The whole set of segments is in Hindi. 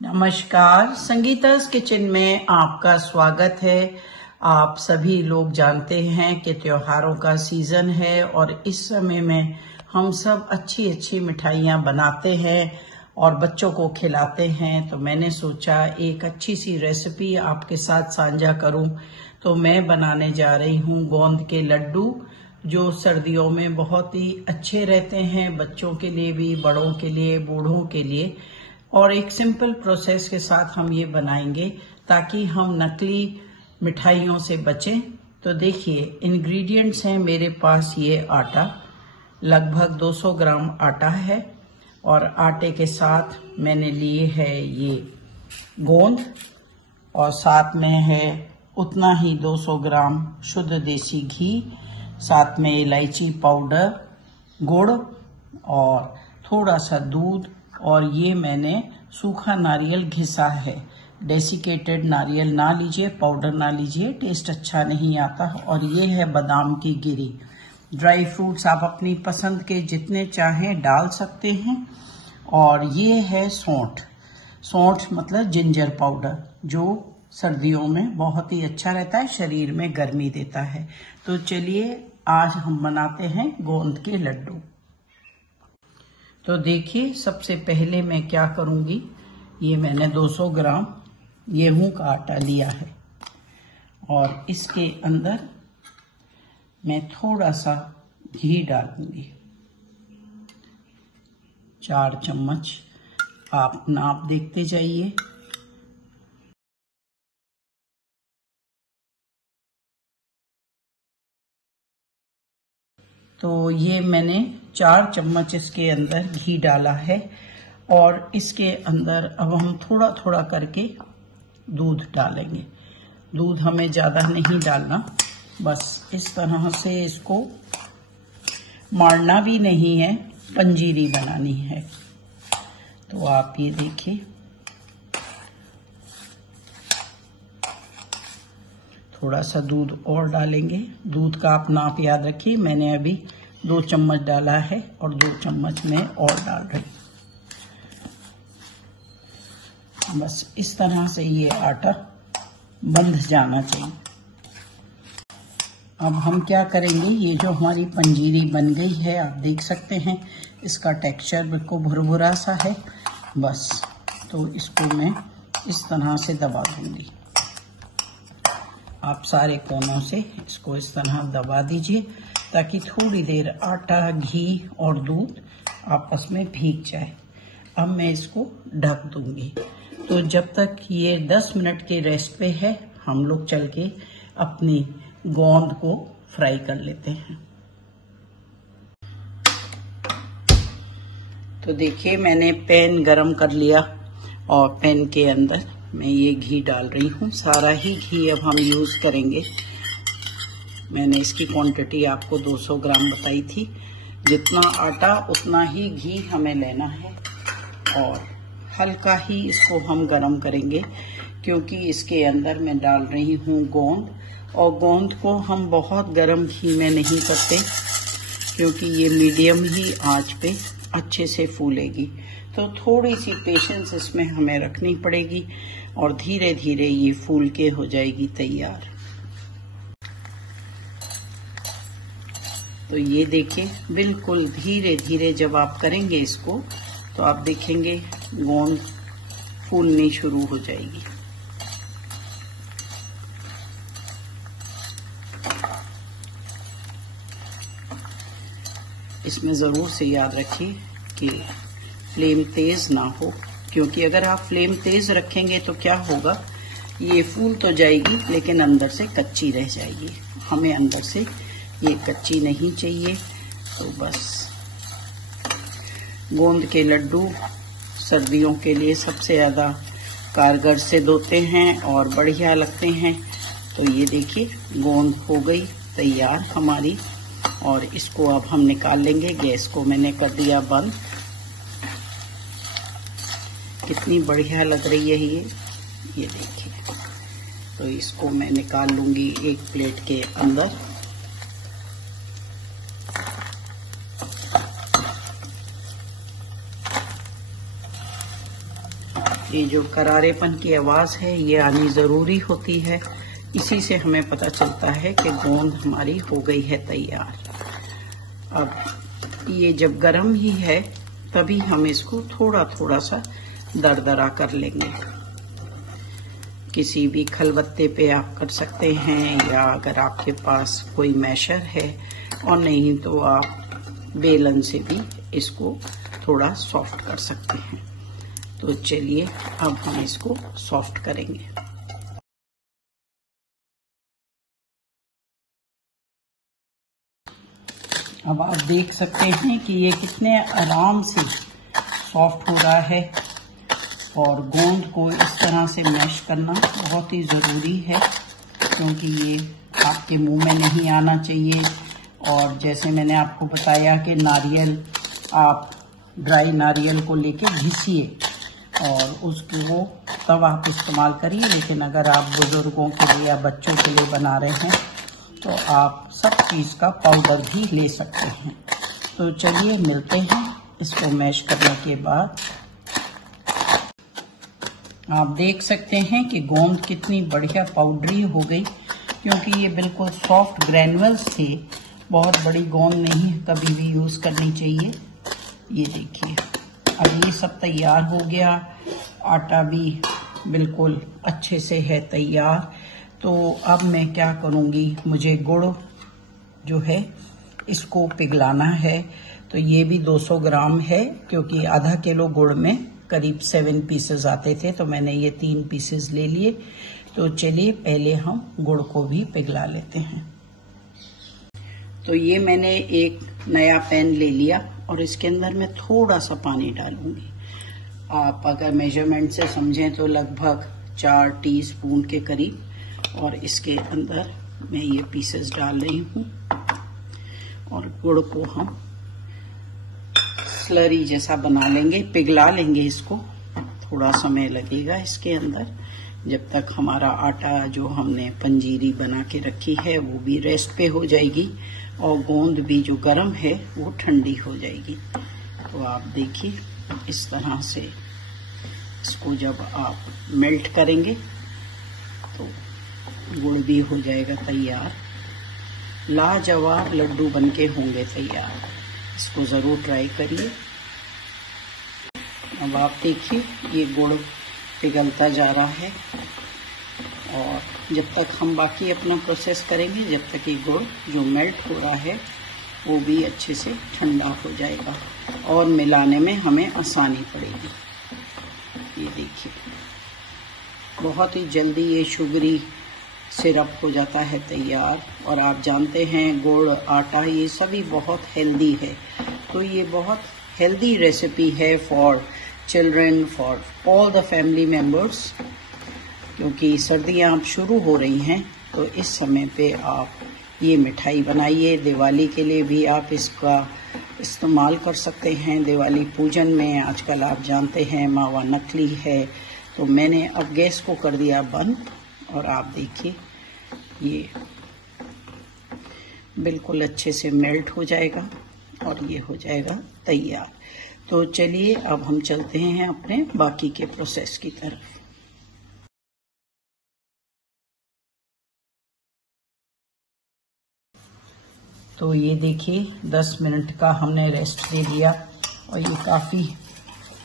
नमस्कार, संगीता's किचन में आपका स्वागत है। आप सभी लोग जानते हैं कि त्योहारों का सीजन है और इस समय में हम सब अच्छी मिठाइयाँ बनाते हैं और बच्चों को खिलाते हैं। तो मैंने सोचा एक अच्छी सी रेसिपी आपके साथ साझा करूं। तो मैं बनाने जा रही हूं गोंद के लड्डू, जो सर्दियों में बहुत ही अच्छे रहते हैं, बच्चों के लिए भी, बड़ों के लिए, बूढ़ों के लिए। और एक सिंपल प्रोसेस के साथ हम ये बनाएंगे ताकि हम नकली मिठाइयों से बचें। तो देखिए, इंग्रेडिएंट्स हैं मेरे पास। ये आटा लगभग 200 ग्राम आटा है और आटे के साथ मैंने लिए है ये गोंद और साथ में है उतना ही 200 ग्राम शुद्ध देसी घी, साथ में इलायची पाउडर, गुड़ और थोड़ा सा दूध। और ये मैंने सूखा नारियल घिसा है। डेसिकेटेड नारियल ना लीजिए, पाउडर ना लीजिए, टेस्ट अच्छा नहीं आता। और ये है बादाम की गिरी। ड्राई फ्रूट्स आप अपनी पसंद के जितने चाहें डाल सकते हैं। और ये है सौंठ। सौंठ मतलब जिंजर पाउडर, जो सर्दियों में बहुत ही अच्छा रहता है, शरीर में गर्मी देता है। तो चलिए आज हम बनाते हैं गोंद के लड्डू। तो देखिए, सबसे पहले मैं क्या करूंगी, ये मैंने 200 ग्राम गेहूं का आटा लिया है और इसके अंदर मैं थोड़ा सा घी डालूंगी, 4 चम्मच। आप नाप देखते जाइए। तो ये मैंने 4 चम्मच इसके अंदर घी डाला है और इसके अंदर अब हम थोड़ा थोड़ा करके दूध डालेंगे। दूध हमें ज्यादा नहीं डालना, बस इस तरह से इसको मारना भी नहीं है, पंजीरी बनानी है। तो आप ये देखिए, थोड़ा सा दूध और डालेंगे। दूध का आप नाप याद रखिए, मैंने अभी 2 चम्मच डाला है और 2 चम्मच में और डाल रही। बस इस तरह से ये आटा बंध जाना चाहिए। अब हम क्या करेंगे, ये जो हमारी पंजीरी बन गई है, आप देख सकते हैं इसका टेक्सचर बिल्कुल भुरभुरा सा है। बस तो इसको मैं इस तरह से दबा दूंगी। आप सारे कोनों से इसको इस तरह दबा दीजिए ताकि थोड़ी देर आटा, घी और दूध आपस में भीग जाए। अब मैं इसको ढक दूंगी। तो जब तक ये 10 मिनट के रेस्ट पे है, हम लोग चल के अपनी गोंद को फ्राई कर लेते हैं। तो देखिए, मैंने पैन गरम कर लिया और पैन के अंदर मैं ये घी डाल रही हूँ। सारा ही घी अब हम यूज करेंगे। मैंने इसकी क्वांटिटी आपको 200 ग्राम बताई थी। जितना आटा उतना ही घी हमें लेना है और हल्का ही इसको हम गरम करेंगे, क्योंकि इसके अंदर मैं डाल रही हूँ गोंद। और गोंद को हम बहुत गरम घी में नहीं करते, क्योंकि ये मीडियम ही आंच पे अच्छे से फूलेगी। तो थोड़ी सी पेशेंस इसमें हमें रखनी पड़ेगी और धीरे धीरे ये फूल के हो जाएगी तैयार। तो ये देखिए, बिल्कुल धीरे धीरे जब आप करेंगे इसको, तो आप देखेंगे गोंद फूलनी शुरू हो जाएगी। इसमें जरूर से याद रखिए कि फ्लेम तेज ना हो, क्योंकि अगर आप फ्लेम तेज रखेंगे तो क्या होगा, ये फूल तो जाएगी लेकिन अंदर से कच्ची रह जाएगी। हमें अंदर से ये कच्ची नहीं चाहिए। तो बस गोंद के लड्डू सर्दियों के लिए सबसे ज्यादा कारगर सिद्ध होते हैं और बढ़िया लगते हैं। तो ये देखिए, गोंद हो गई तैयार हमारी और इसको अब हम निकाल लेंगे। गैस को मैंने कर दिया बंद। कितनी बढ़िया लग रही है ये देखिए। तो इसको मैं निकाल लूंगी एक प्लेट के अंदर। ये जो करारेपन की आवाज़ है ये आनी ज़रूरी होती है, इसी से हमें पता चलता है कि गोंद हमारी हो गई है तैयार। अब ये जब गर्म ही है तभी हम इसको थोड़ा थोड़ा सा दरदरा कर लेंगे। किसी भी खलबत्ते पे आप कर सकते हैं, या अगर आपके पास कोई मैशर है, और नहीं तो आप बेलन से भी इसको थोड़ा सॉफ्ट कर सकते हैं। तो चलिए अब हम इसको सॉफ्ट करेंगे। अब आप देख सकते हैं कि ये कितने आराम से सॉफ्ट हो रहा है, और गोंद को इस तरह से मैश करना बहुत ही ज़रूरी है, क्योंकि ये आपके मुंह में नहीं आना चाहिए। और जैसे मैंने आपको बताया कि नारियल, आप ड्राई नारियल को लेके घिसिए और उसको तब आप इस्तेमाल करिए। लेकिन अगर आप बुज़ुर्गों के लिए या बच्चों के लिए बना रहे हैं तो आप सब चीज़ का पाउडर भी ले सकते हैं। तो चलिए मिलते हैं इसको मैश करने के बाद। आप देख सकते हैं कि गोंद कितनी बढ़िया पाउडरी हो गई, क्योंकि ये बिल्कुल सॉफ्ट ग्रैनुअल्स थे। बहुत बड़ी गोंद नहीं कभी भी यूज़ करनी चाहिए। ये देखिए अब ये सब तैयार हो गया, आटा भी बिल्कुल अच्छे से है तैयार। तो अब मैं क्या करूँगी, मुझे गुड़ जो है इसको पिघलाना है। तो ये भी 200 ग्राम है, क्योंकि आधा किलो गुड़ में करीब 7 पीसेस आते थे, तो मैंने ये 3 पीसेस ले लिए। तो चलिए पहले हम गुड़ को भी पिघला लेते हैं। तो ये मैंने एक नया पैन ले लिया और इसके अंदर मैं थोड़ा सा पानी डालूंगी। आप अगर मेजरमेंट से समझें तो लगभग 4 टीस्पून के करीब, और इसके अंदर मैं ये पीसेस डाल रही हूँ। और गुड़ को हम स्लरी जैसा बना लेंगे, पिघला लेंगे इसको। थोड़ा समय लगेगा इसके अंदर, जब तक हमारा आटा जो हमने पंजीरी बना के रखी है वो भी रेस्ट पे हो जाएगी, और गोंद भी जो गर्म है वो ठंडी हो जाएगी। तो आप देखिए इस तरह से इसको जब आप मेल्ट करेंगे तो गुड़ भी हो जाएगा तैयार। लाजवाब लड्डू बनके होंगे तैयार। इसको ज़रूर ट्राई करिए। अब आप देखिए ये गुड़ पिघलता जा रहा है, और जब तक हम बाकी अपना प्रोसेस करेंगे, जब तक ये गुड़ जो मेल्ट हो रहा है वो भी अच्छे से ठंडा हो जाएगा और मिलाने में हमें आसानी पड़ेगी। ये देखिए बहुत ही जल्दी ये शुगरी सिरप हो जाता है तैयार। और आप जानते हैं गुड़, आटा ये सभी बहुत हेल्दी है, तो ये बहुत हेल्दी रेसिपी है for children, for all the family members. क्योंकि सर्दियां अब शुरू हो रही हैं, तो इस समय पे आप ये मिठाई बनाइए। दिवाली के लिए भी आप इसका इस्तेमाल कर सकते हैं। दिवाली पूजन में आजकल आप जानते हैं मावा नकली है, तो मैंने अब गैस को कर दिया बंद, और आप देखिए ये बिल्कुल अच्छे से मेल्ट हो जाएगा और ये हो जाएगा तैयार। तो चलिए अब हम चलते हैं अपने बाकी के प्रोसेस की तरफ। तो ये देखिए 10 मिनट का हमने रेस्ट दे दिया, और ये काफ़ी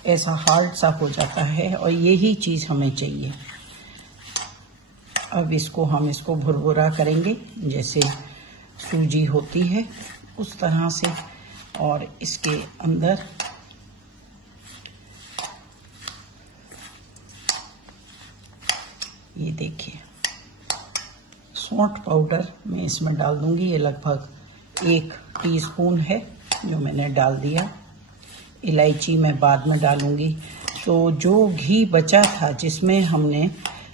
ऐसा हार्ड सा हो जाता है, और यही चीज़ हमें चाहिए। अब हम इसको भुरभुरा करेंगे, जैसे सूजी होती है उस तरह से। और इसके अंदर ये देखिए सौंठ पाउडर मैं इसमें डाल दूंगी। ये लगभग 1 टीस्पून है जो मैंने डाल दिया। इलायची मैं बाद में डालूंगी। तो जो घी बचा था जिसमें हमने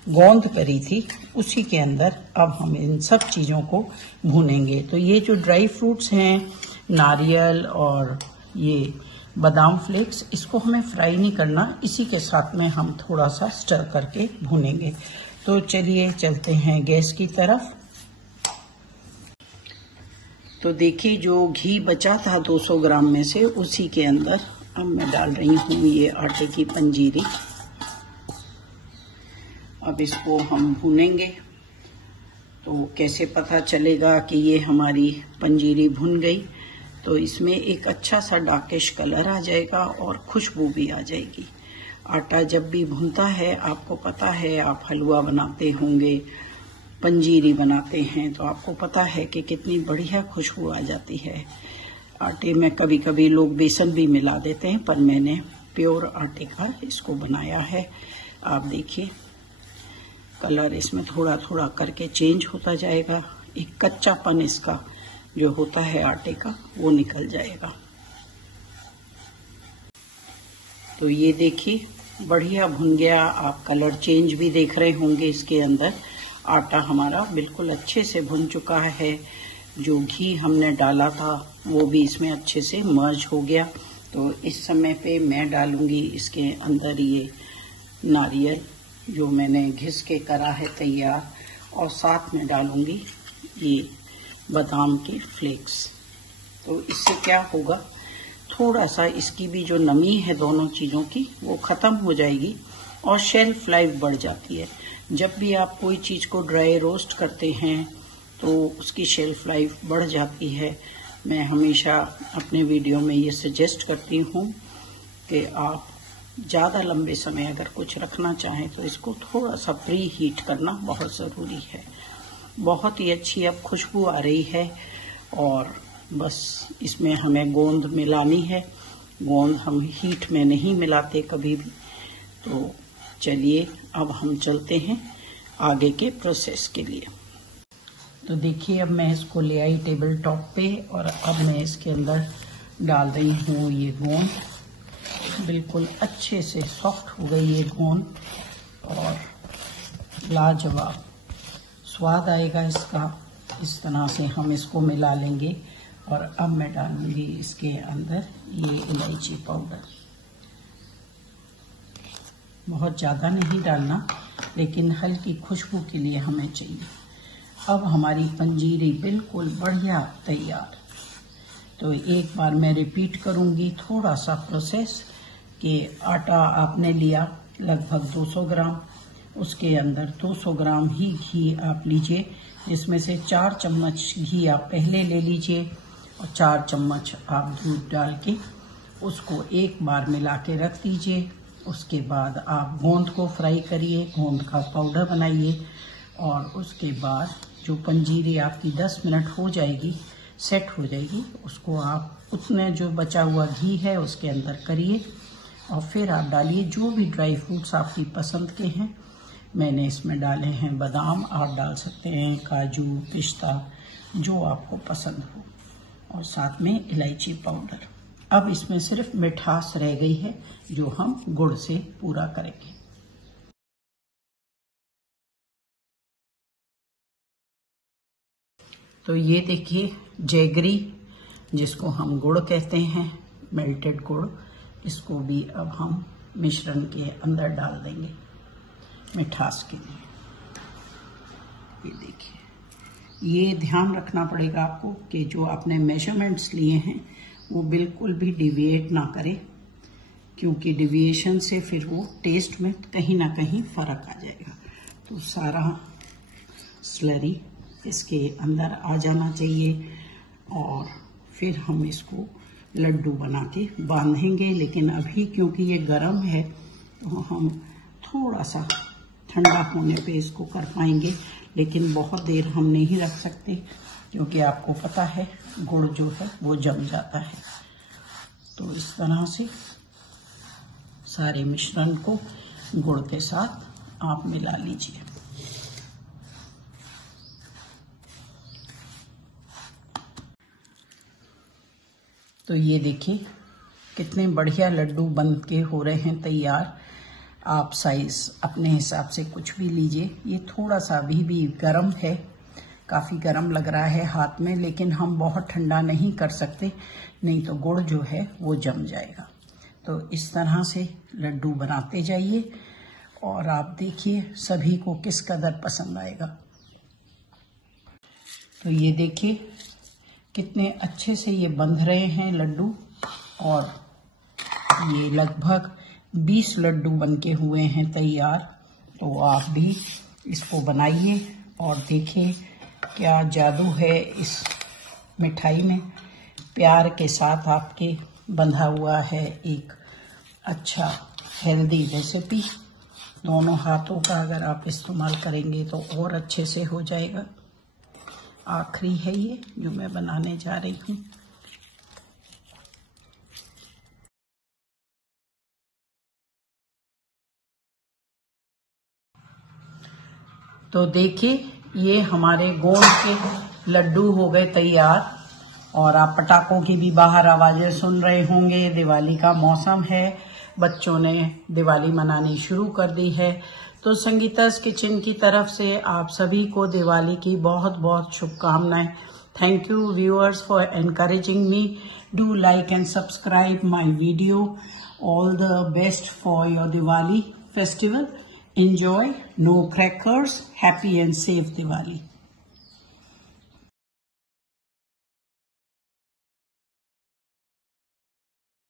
गोंद करी थी, उसी के अंदर अब हम इन सब चीज़ों को भूनेंगे। तो ये जो ड्राई फ्रूट्स हैं, नारियल और ये बादाम फ्लेक्स, इसको हमें फ्राई नहीं करना, इसी के साथ में हम थोड़ा सा स्टर करके भूनेंगे। तो चलिए चलते हैं गैस की तरफ। तो देखिए जो घी बचा था 200 ग्राम में से, उसी के अंदर अब मैं डाल रही हूँ ये आटे की पंजीरी। अब इसको हम भूनेंगे। तो कैसे पता चलेगा कि ये हमारी पंजीरी भुन गई? तो इसमें एक अच्छा सा डार्किश कलर आ जाएगा और खुशबू भी आ जाएगी। आटा जब भी भुनता है, आपको पता है, आप हलवा बनाते होंगे, पंजीरी बनाते हैं, तो आपको पता है कि कितनी बढ़िया खुशबू आ जाती है। आटे में कभी कभी लोग बेसन भी मिला देते हैं, पर मैंने प्योर आटे का इसको बनाया है। आप देखिए कलर इसमें थोड़ा थोड़ा करके चेंज होता जाएगा। एक कच्चापन इसका जो होता है आटे का वो निकल जाएगा। तो ये देखिए बढ़िया भुन गया। आप कलर चेंज भी देख रहे होंगे इसके अंदर। आटा हमारा बिल्कुल अच्छे से भुन चुका है। जो घी हमने डाला था वो भी इसमें अच्छे से मर्ज हो गया। तो इस समय पे मैं डालूंगी इसके अंदर ये नारियल जो मैंने घिस के करा है तैयार, और साथ में डालूंगी ये बादाम के फ्लेक्स। तो इससे क्या होगा, थोड़ा सा इसकी भी जो नमी है दोनों चीज़ों की वो ख़त्म हो जाएगी और शेल्फ लाइफ बढ़ जाती है। जब भी आप कोई चीज़ को ड्राई रोस्ट करते हैं तो उसकी शेल्फ लाइफ बढ़ जाती है। मैं हमेशा अपने वीडियो में ये सजेस्ट करती हूँ कि आप ज़्यादा लंबे समय अगर कुछ रखना चाहें तो इसको थोड़ा सा प्री हीट करना बहुत ज़रूरी है। बहुत ही अच्छी अब खुशबू आ रही है और बस इसमें हमें गोंद मिलानी है। गोंद हम हीट में नहीं मिलाते कभी भी। तो चलिए अब हम चलते हैं आगे के प्रोसेस के लिए। तो देखिए अब मैं इसको ले आई टेबल टॉप पे और अब मैं इसके अंदर डाल रही हूँ ये गोंद। बिल्कुल अच्छे से सॉफ्ट हो गई ये गोंद और लाजवाब स्वाद आएगा इसका। इस तरह से हम इसको मिला लेंगे और अब मैं डालूंगी इसके अंदर ये इलायची पाउडर। बहुत ज़्यादा नहीं डालना, लेकिन हल्की खुशबू के लिए हमें चाहिए। अब हमारी पंजीरी बिल्कुल बढ़िया तैयार। तो एक बार मैं रिपीट करूंगी थोड़ा सा प्रोसेस कि आटा आपने लिया लगभग 200 ग्राम, उसके अंदर 200 ग्राम ही घी आप लीजिए, जिसमें से 4 चम्मच घी आप पहले ले लीजिए और 4 चम्मच आप दूध डाल के उसको एक बार मिला के रख दीजिए। उसके बाद आप गोंद को फ्राई करिए, गोंद का पाउडर बनाइए और उसके बाद जो पंजीरी आपकी 10 मिनट हो जाएगी, सेट हो जाएगी, उसको आप उतने जो बचा हुआ घी है उसके अंदर करिए और फिर आप डालिए जो भी ड्राई फ्रूट्स आपकी पसंद के हैं। मैंने इसमें डाले हैं बादाम, आप डाल सकते हैं काजू, पिस्ता, जो आपको पसंद हो, और साथ में इलायची पाउडर। अब इसमें सिर्फ मिठास रह गई है जो हम गुड़ से पूरा करेंगे। तो ये देखिए जैगरी, जिसको हम गुड़ कहते हैं, मेल्टेड गुड़, इसको भी अब हम मिश्रण के अंदर डाल देंगे मिठास के लिए। ये देखिए, ये ध्यान रखना पड़ेगा आपको कि जो आपने मेजरमेंट्स लिए हैं वो बिल्कुल भी डिविएट ना करें, क्योंकि डिविएशन से फिर वो टेस्ट में कहीं ना कहीं फर्क आ जाएगा। तो सारा स्लरी इसके अंदर आ जाना चाहिए और फिर हम इसको लड्डू बना के बांधेंगे। लेकिन अभी क्योंकि ये गर्म है तो हम थोड़ा सा ठंडा होने पे इसको कर पाएंगे, लेकिन बहुत देर हम नहीं रख सकते क्योंकि आपको पता है गुड़ जो है वो जम जाता है। तो इस तरह से सारे मिश्रण को गुड़ के साथ आप मिला लीजिए। तो ये देखिए कितने बढ़िया लड्डू बन के हो रहे हैं तैयार। आप साइज अपने हिसाब से कुछ भी लीजिए। ये थोड़ा सा अभी भी गर्म है, काफ़ी गर्म लग रहा है हाथ में, लेकिन हम बहुत ठंडा नहीं कर सकते, नहीं तो गुड़ जो है वो जम जाएगा। तो इस तरह से लड्डू बनाते जाइए और आप देखिए सभी को किस कदर पसंद आएगा। तो ये देखिए कितने अच्छे से ये बंध रहे हैं लड्डू, और ये लगभग 20 लड्डू बनके हुए हैं तैयार। तो आप भी इसको बनाइए और देखिए क्या जादू है इस मिठाई में। प्यार के साथ आपके बंधा हुआ है एक अच्छा हेल्दी रेसिपी। दोनों हाथों का अगर आप इस्तेमाल करेंगे तो और अच्छे से हो जाएगा। आखिरी है ये जो मैं बनाने जा रही हूँ। तो देखिए ये हमारे गोंद के लड्डू हो गए तैयार। और आप पटाखों की भी बाहर आवाजें सुन रहे होंगे। दिवाली का मौसम है, बच्चों ने दिवाली मनानी शुरू कर दी है। तो संगीता's किचन की तरफ से आप सभी को दिवाली की बहुत बहुत शुभकामनाएं। Thank you viewers for encouraging me. Do like and subscribe my video. All the best for your Diwali festival. Enjoy, no crackers, happy and safe Diwali.